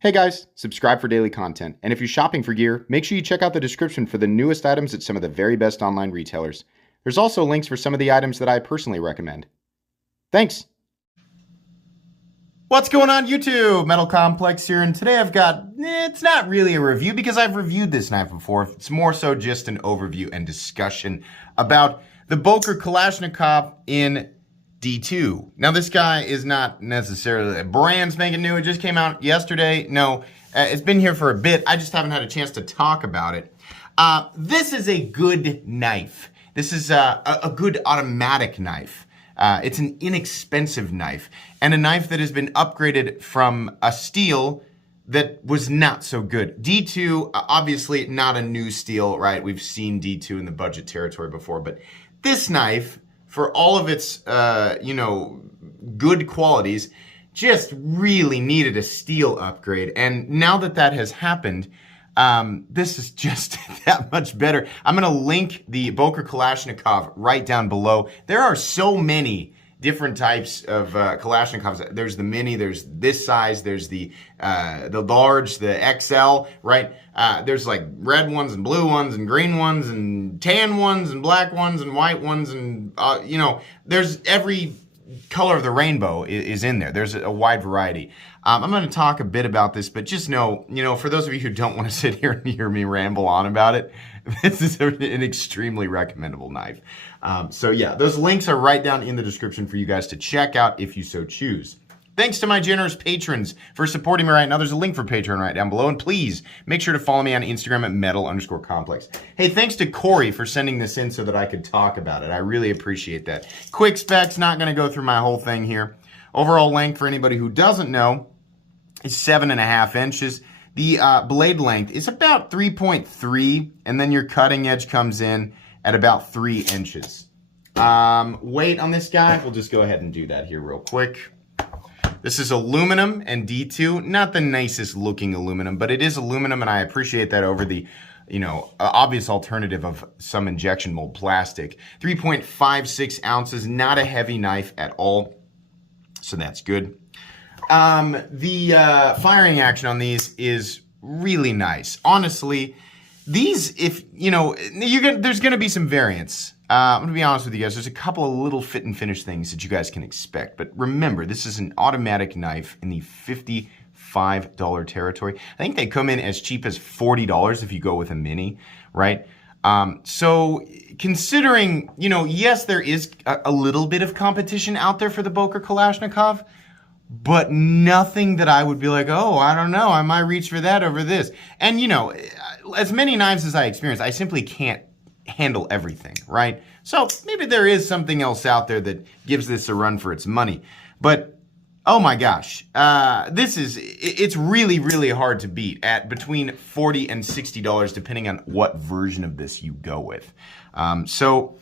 Hey guys, subscribe for daily content, and if you're shopping for gear, make sure you check out the description for the newest items at some of the very best online retailers. There's also links for some of the items that I personally recommend. Thanks! What's going on YouTube? Metal Complex here, and today I've got, it's not really a review because I've reviewed this knife before. It's more so just an overview and discussion about the Boker Kalashnikov in D2. Now this guy is not necessarily a brand spanking new. It just came out yesterday. No, it's been here for a bit. I just haven't had a chance to talk about it. This is a good knife. This is a good automatic knife. It's an inexpensive knife, and a knife that has been upgraded from a steel that was not so good. D2, obviously not a new steel, right? We've seen D2 in the budget territory before, but this knife, for all of its, good qualities, just really needed a steel upgrade. And now that that has happened, this is just that much better. I'm going to link the Boker Kalashnikov right down below. There are so many different types of Kalashnikovs. There's the mini, there's this size, there's the large, the XL, right? There's like red ones and blue ones and green ones and tan ones and black ones and white ones and, there's every color of the rainbow is in there. There's a wide variety. I'm going to talk a bit about this, but just know, for those of you who don't want to sit here and hear me ramble on about it, this is an extremely recommendable knife. So yeah, those links are right down in the description for you guys to check out if you so choose. Thanks to my generous patrons for supporting me right now. There's a link for Patreon right down below. And please make sure to follow me on Instagram at metal_complex. Hey, thanks to Corey for sending this in so that I could talk about it. I really appreciate that. Quick specs, not going to go through my whole thing here. Overall length, for anybody who doesn't know, is 7.5 inches. The blade length is about 3.3, and then your cutting edge comes in at about 3 inches. Weight on this guy, we'll just go ahead and do that here real quick. This is aluminum and D2, not the nicest looking aluminum, but it is aluminum, and I appreciate that over the, obvious alternative of some injection mold plastic. 3.56 ounces, not a heavy knife at all, so that's good. The firing action on these is really nice. Honestly, these, if, there's going to be some variance. I'm going to be honest with you guys. There's a couple of little fit and finish things that you guys can expect. But remember, this is an automatic knife in the $55 territory. I think they come in as cheap as $40 if you go with a mini, right? So considering, yes, there is a little bit of competition out there for the Boker Kalashnikov, but nothing that I would be like, oh, I don't know, I might reach for that over this. And, as many knives as I experience, I simply can't handle everything, right? So maybe there is something else out there that gives this a run for its money. But, oh my gosh, it's really, really hard to beat at between $40 and $60, depending on what version of this you go with. So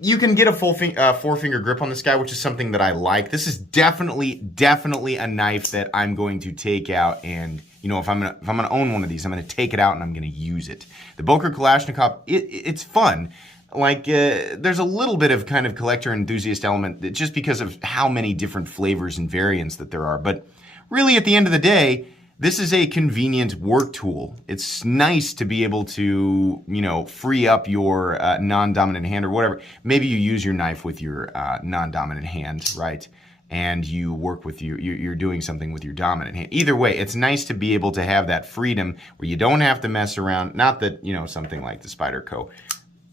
you can get a full four-finger grip on this guy, which is something that I like. This is definitely a knife that I'm going to take out and, if I'm gonna own one of these, I'm gonna take it out and I'm gonna use it. The Boker Kalashnikov, it's fun. Like, there's a little bit of kind of collector enthusiast element just because of how many different flavors and variants that there are. But really, at the end of the day, this is a convenient work tool. It's nice to be able to, free up your non-dominant hand or whatever. Maybe you use your knife with your non-dominant hand, right? And you work with you're doing something with your dominant hand. Either way, it's nice to be able to have that freedom where you don't have to mess around. Not that, something like the Spyderco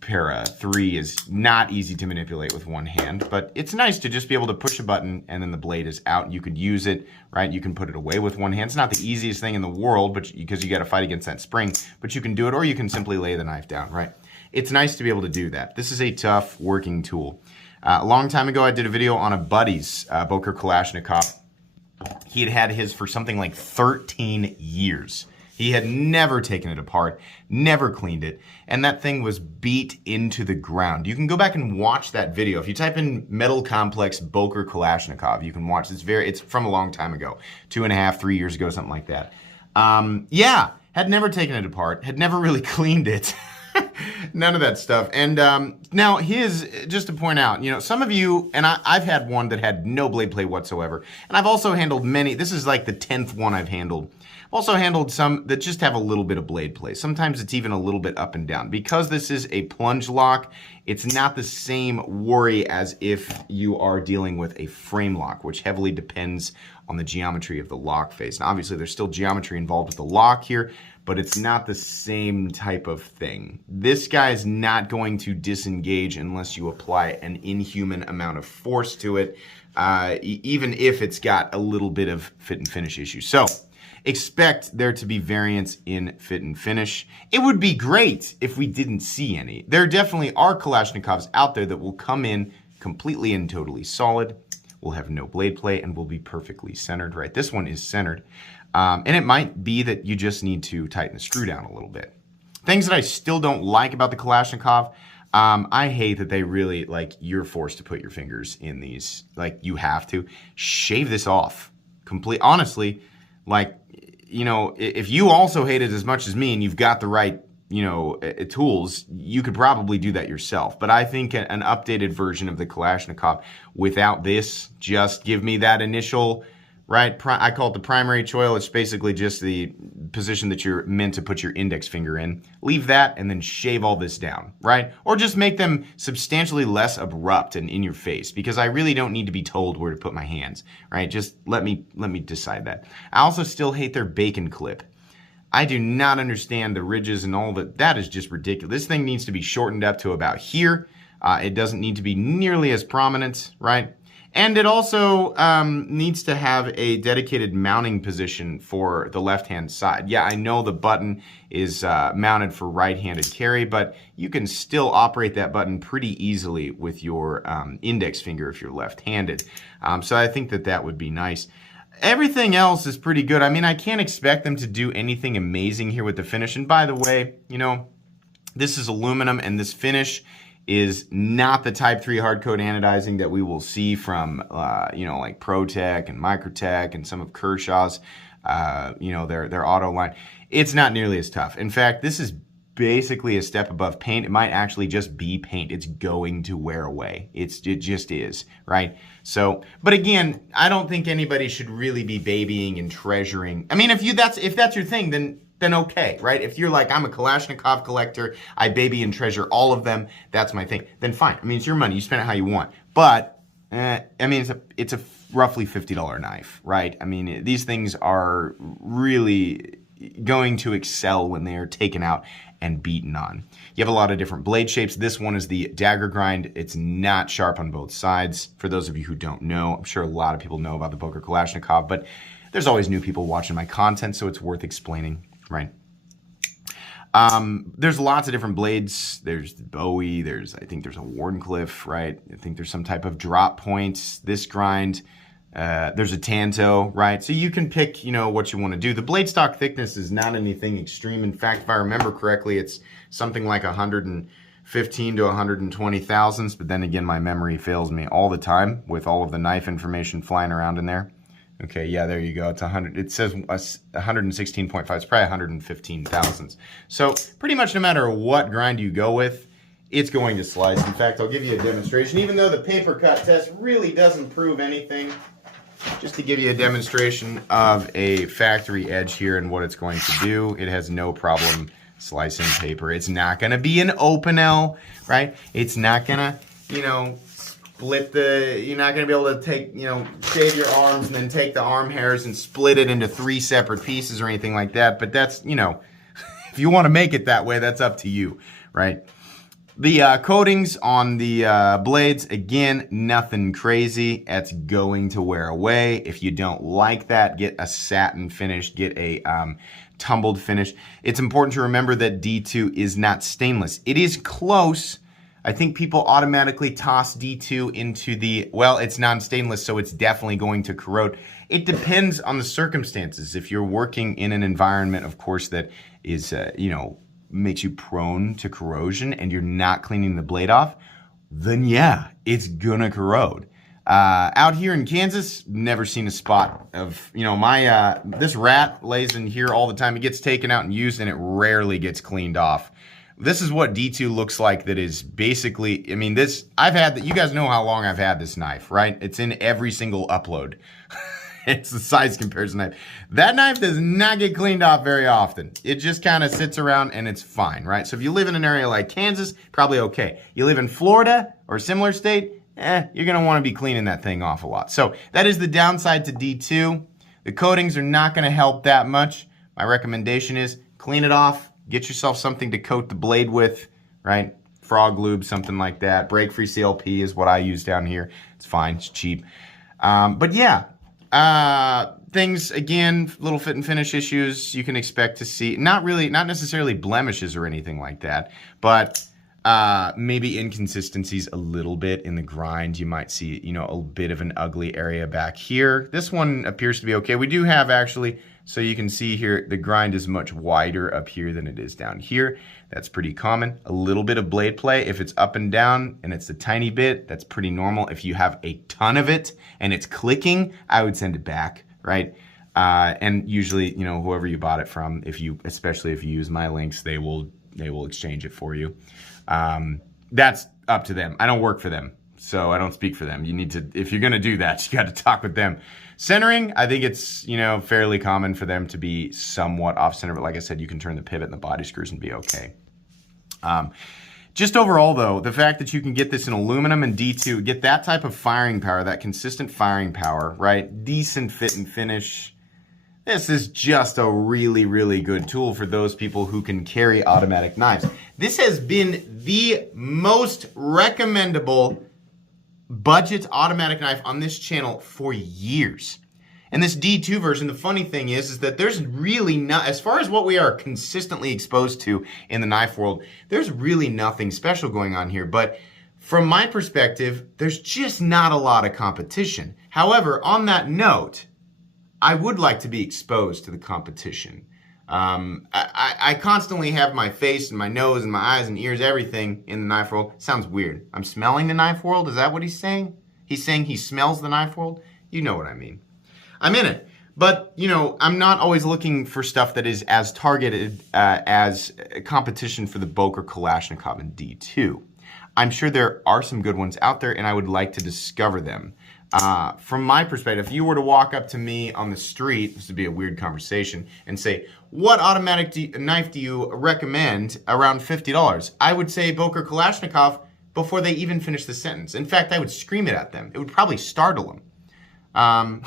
Para 3 is not easy to manipulate with one hand, but it's nice to just be able to push a button and then the blade is out. You could use it, right? You can put it away with one hand. It's not the easiest thing in the world, but because you got to fight against that spring, but you can do it, or you can simply lay the knife down, right? It's nice to be able to do that. This is a tough working tool. A long time ago, I did a video on a buddy's Boker Kalashnikov. He had his for something like 13 years. He had never taken it apart, never cleaned it, and that thing was beat into the ground. You can go back and watch that video. If you type in Metal Complex Boker Kalashnikov, you can watch this. It's from a long time ago, 2.5, 3 years ago, something like that. Yeah, had never taken it apart, had never really cleaned it. None of that stuff. And now just to point out, some of you, and I've had one that had no blade play whatsoever. And I've also handled many, this is like the 10th one I've handled. I've also handled some that just have a little bit of blade play. Sometimes it's even a little bit up and down. Because this is a plunge lock, it's not the same worry as if you are dealing with a frame lock, which heavily depends on the geometry of the lock face. Now, obviously, there's still geometry involved with the lock here, but it's not the same type of thing. This guy is not going to disengage unless you apply an inhuman amount of force to it, even if it's got a little bit of fit and finish issues. So expect there to be variance in fit and finish. It would be great if we didn't see any. There definitely are Kalashnikovs out there that will come in completely and totally solid, will have no blade play, and will be perfectly centered, right? This one is centered. And it might be that you just need to tighten the screw down a little bit. Things that I still don't like about the Kalashnikov, I hate that they really, you're forced to put your fingers in these. You have to. Shave this off. Honestly, if you also hate it as much as me and you've got the right, tools, you could probably do that yourself. But I think an updated version of the Kalashnikov without this, just give me that initial, right? I call it the primary choil. It's basically just the position that you're meant to put your index finger in. Leave that and then shave all this down, right? Or just make them substantially less abrupt and in your face, because I really don't need to be told where to put my hands, right? Just let me decide that. I also still hate their bacon clip. I do not understand the ridges and all that. That is just ridiculous. This thing needs to be shortened up to about here. It doesn't need to be nearly as prominent, right? And it also needs to have a dedicated mounting position for the left-hand side. Yeah, I know the button is mounted for right-handed carry, but you can still operate that button pretty easily with your index finger if you're left-handed. So I think that would be nice. Everything else is pretty good. I mean, I can't expect them to do anything amazing here with the finish. And by the way, this is aluminum, and this finish is not the Type 3 hardcoat anodizing that we will see from, like ProTech and Microtech and some of Kershaw's, their auto line. It's not nearly as tough. In fact, this is basically a step above paint. It might actually just be paint. It's going to wear away. It just is, right? So, but again, I don't think anybody should really be babying and treasuring. I mean, if that's your thing, then okay, right? If you're like, I'm a Kalashnikov collector, I baby and treasure all of them, that's my thing, then fine. I mean, it's your money. You spend it how you want. But, it's a roughly $50 knife, right? I mean, these things are really going to excel when they are taken out and beaten on. You have a lot of different blade shapes. This one is the dagger grind. It's not sharp on both sides. For those of you who don't know, I'm sure a lot of people know about the Boker Kalashnikov, but there's always new people watching my content, so it's worth explaining, right? There's lots of different blades. There's the Bowie. I think there's a Warncliffe, right? I think there's some type of drop points. This grind. There's a Tanto, right? So you can pick, what you want to do. The blade stock thickness is not anything extreme. In fact, if I remember correctly, it's something like 115 to 120 thousandths. But then again, my memory fails me all the time with all of the knife information flying around in there. Okay, yeah, there you go. It's 100. It says 116.5. It's probably 115 thousandths. So pretty much no matter what grind you go with, it's going to slice. In fact, I'll give you a demonstration. Even though the paper cut test really doesn't prove anything, just to give you a demonstration of a factory edge here and what it's going to do, it has no problem slicing paper. It's not going to be an open L, right? It's not going to, split you're not going to be able to take, shave your arms and then take the arm hairs and split it into 3 separate pieces or anything like that. But that's, if you want to make it that way, that's up to you, right? The coatings on the blades, again, nothing crazy. It's going to wear away. If you don't like that, get a satin finish, get a tumbled finish. It's important to remember that D2 is not stainless. It is close. I think people automatically toss D2 into it's non-stainless, so it's definitely going to corrode. It depends on the circumstances. If you're working in an environment, of course, that is, makes you prone to corrosion and you're not cleaning the blade off, then yeah, it's gonna corrode. Out here in Kansas, never seen a spot of, this rat lays in here all the time. It gets taken out and used and it rarely gets cleaned off. This is what D2 looks like. That is basically, I mean, this, I've had that. You guys know how long I've had this knife, right? It's in every single upload. It's the size comparison knife. That knife does not get cleaned off very often. It just kind of sits around and it's fine, right? So if you live in an area like Kansas, probably okay. You live in Florida or a similar state, you're going to want to be cleaning that thing off a lot. So that is the downside to D2. The coatings are not going to help that much. My recommendation is clean it off. Get yourself something to coat the blade with, right? Frog lube, something like that. Break-free CLP is what I use down here. It's fine. It's cheap. But yeah. Things, again, little fit and finish issues you can expect to see. Not necessarily blemishes or anything like that, but maybe inconsistencies a little bit in the grind. You might see, a bit of an ugly area back here. This one appears to be okay. We do have actually, so you can see here, the grind is much wider up here than it is down here. That's pretty common. A little bit of blade play. If it's up and down and it's a tiny bit, that's pretty normal. If you have a ton of it and it's clicking, I would send it back, right? And usually, whoever you bought it from, especially if you use my links, they will exchange it for you. That's up to them. I don't work for them, so I don't speak for them. You need to, if you're gonna do that, you got to talk with them. Centering, I think it's, fairly common for them to be somewhat off center, but like I said, you can turn the pivot and the body screws and be okay. Just overall though, the fact that you can get this in aluminum and D2, get that type of firing power, that consistent firing power, right? Decent fit and finish. This is just a really, really good tool for those people who can carry automatic knives. This has been the most recommendable budget automatic knife on this channel for years. And this D2 version, the funny thing is that there's really not, as far as what we are consistently exposed to in the knife world, there's really nothing special going on here. But from my perspective, there's just not a lot of competition. However, on that note, I would like to be exposed to the competition. I constantly have my face and my nose and my eyes and ears, everything in the knife world. Sounds weird. I'm smelling the knife world? Is that what he's saying? He's saying he smells the knife world? You know what I mean. I'm in it. But, I'm not always looking for stuff that is as targeted as competition for the Boker Kalashnikov and D2. I'm sure there are some good ones out there, and I would like to discover them. From my perspective, if you were to walk up to me on the street, this would be a weird conversation, and say, what automatic knife do you recommend around $50? I would say Boker Kalashnikov before they even finish the sentence. In fact, I would scream it at them. It would probably startle them.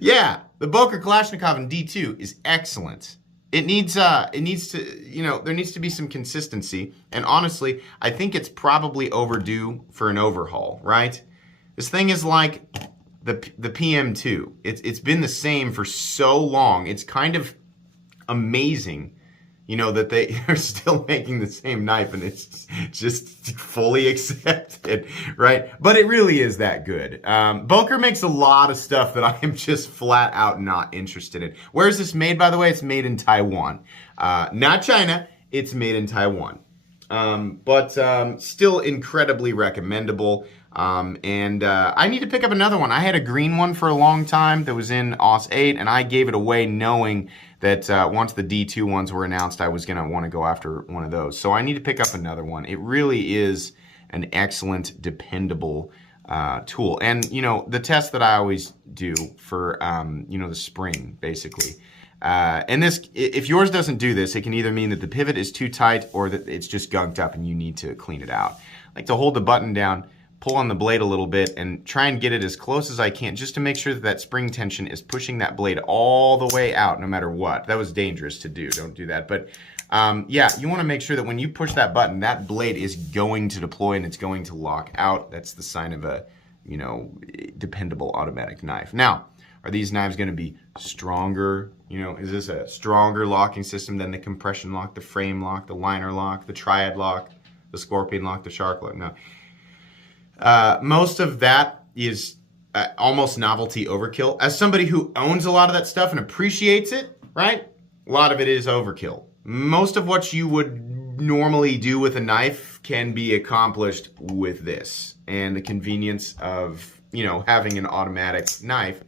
Yeah, the Boker Kalashnikov in D2 is excellent. It needs to, there needs to be some consistency. And honestly, I think it's probably overdue for an overhaul, right? This thing is like the PM2. It's been the same for so long. It's kind of amazing, that they are still making the same knife and it's just fully accepted, right? But it really is that good. Boker makes a lot of stuff that I am just flat out not interested in. Where is this made, by the way? It's made in Taiwan. Not China. It's made in Taiwan. But still incredibly recommendable. I need to pick up another one. I had a green one for a long time that was in AUS 8, and I gave it away knowing that once the D2 ones were announced, I was going to want to go after one of those. So I need to pick up another one. It really is an excellent, dependable tool. And, the test that I always do for, the spring, basically. And this, if yours doesn't do this, it can either mean that the pivot is too tight or that it's just gunked up and you need to clean it out. I like to hold the button down, pull on the blade a little bit, and try and get it as close as I can just to make sure that that spring tension is pushing that blade all the way out no matter what. That was dangerous to do. Don't do that. But yeah, you want to make sure that when you push that button, that blade is going to deploy and it's going to lock out. That's the sign of a, dependable automatic knife. Now, are these knives going to be stronger? Is this a stronger locking system than the compression lock, the frame lock, the liner lock, the triad lock, the scorpion lock, the shark lock? No. Most of that is almost novelty overkill. As somebody who owns a lot of that stuff and appreciates it, right? A lot of it is overkill. Most of what you would normally do with a knife can be accomplished with this. And the convenience of, having an automatic knife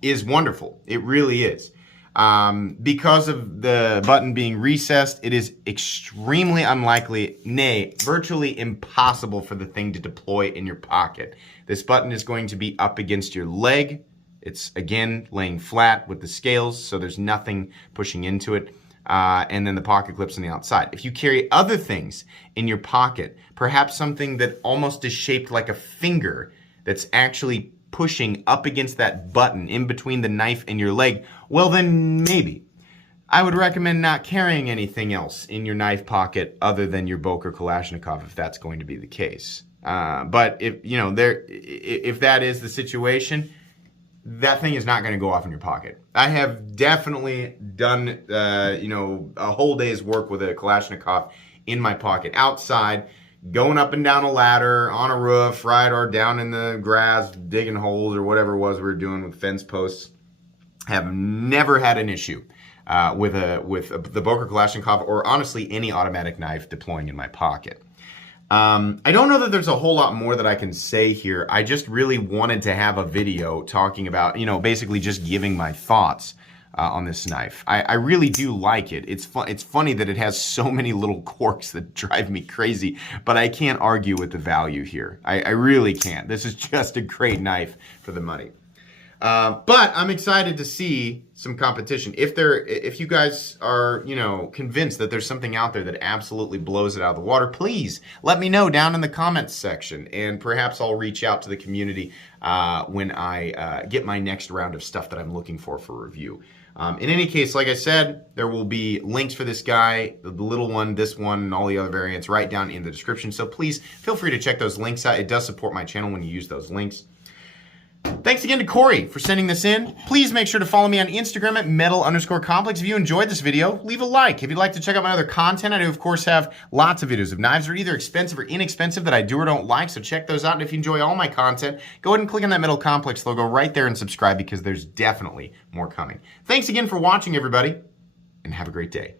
is wonderful. It really is. Because of the button being recessed, it is extremely unlikely, nay, virtually impossible for the thing to deploy in your pocket. This button is going to be up against your leg. It's, again, laying flat with the scales, so there's nothing pushing into it. And then the pocket clips on the outside. If you carry other things in your pocket, perhaps something that almost is shaped like a finger that's actually pushing up against that button in between the knife and your leg, well then maybe. I would recommend not carrying anything else in your knife pocket other than your Boker Kalashnikov if that's going to be the case. But if that is the situation, that thing is not going to go off in your pocket. I have definitely done a whole day's work with a Kalashnikov in my pocket outside, going up and down a ladder, on a roof, right, or down in the grass, digging holes or whatever it was we were doing with fence posts. Have never had an issue with the Boker Kalashnikov or honestly any automatic knife deploying in my pocket. I don't know that there's a whole lot more that I can say here. I just really wanted to have a video talking about, basically just giving my thoughts on this knife. I really do like it. It's funny that it has so many little quirks that drive me crazy, but I can't argue with the value here. I really can't. This is just a great knife for the money. But I'm excited to see some competition. If you guys are, convinced that there's something out there that absolutely blows it out of the water, please let me know down in the comments section, and perhaps I'll reach out to the community when I get my next round of stuff that I'm looking for review. In any case, like I said, there will be links for this guy, the little one, this one, and all the other variants right down in the description. So please feel free to check those links out. It does support my channel when you use those links. Thanks again to Corey for sending this in. Please make sure to follow me on Instagram at metal_complex. If you enjoyed this video, leave a like. If you'd like to check out my other content, I do, of course, have lots of videos of knives that are either expensive or inexpensive that I do or don't like, so check those out. And if you enjoy all my content, go ahead and click on that Metal Complex logo right there and subscribe because there's definitely more coming. Thanks again for watching, everybody, and have a great day.